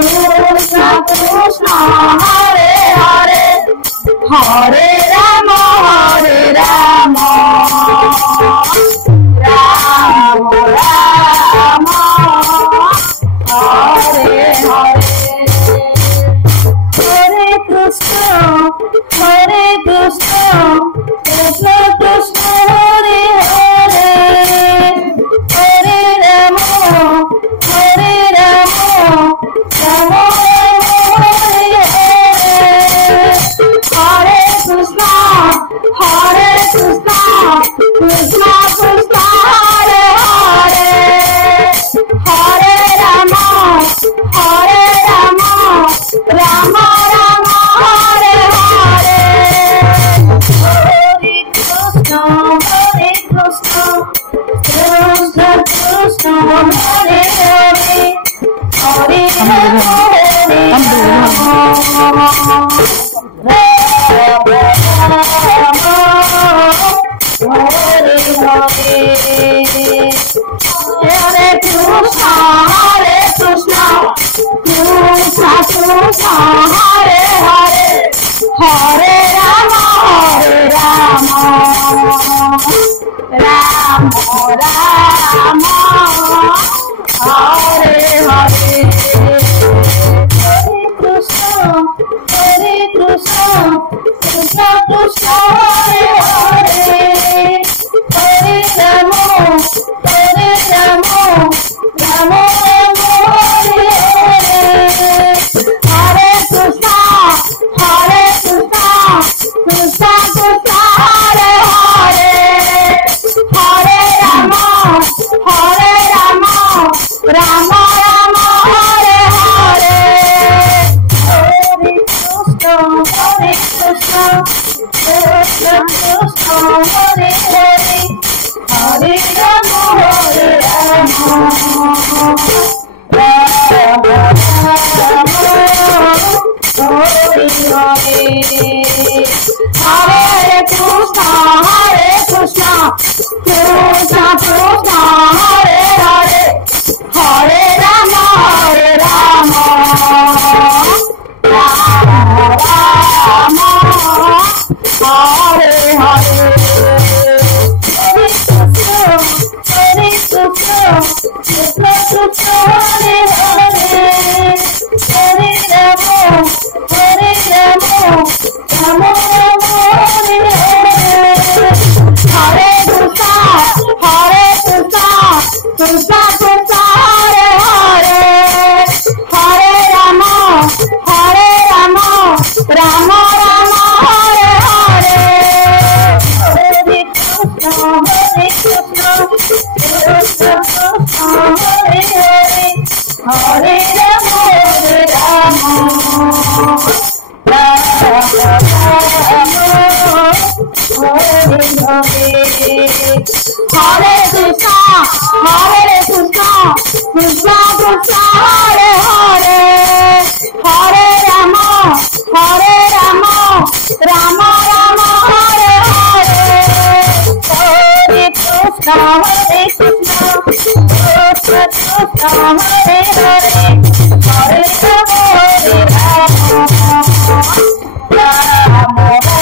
Krishna Krishna Hare Hare Hare Ram Ram Ram Hare Hare Hare Krishna Krishna Krishna Hare Hare Hare Ram Ram Ram Hare Hare Hare Krishna Krishna Krishna Hare Hare Hare Ram Ram Ram Hare Hare Hare Krishna Krishna Krishna Hare Hare Hare Ram Hare Hare Hare Krishna Krishna Krishna Hare Hare Hare Ram Ram Ram Hare Hare Hare Krishna Krishna Krishna Hare Hare Hare Ram Ram Ram Hare Hare Hare Krishna Krishna Krishna Hare Hare Hare Ram Ram Ram Hare Hare Hare Krishna Krishna Krishna Hare Hare Hare Ram Hare Krishna Krishna Krishna Hare Hare Hare Ram Ram Hare Hare Hare Krishna Krishna Krishna Hare Hare Hare Ram Ram Ram Hare Hare Hare Krishna Krishna Krishna Hare Hare Hare Ram Ram Ram Hare Hare Hare Krishna Krishna Krishna Hare Hare Hare Ram Hare Krishna Krishna Krishna Hare Hare Hare Ram Ram Ram Hare Hare Hare Krishna Krishna Krishna Hare Hare Hare Ram Ram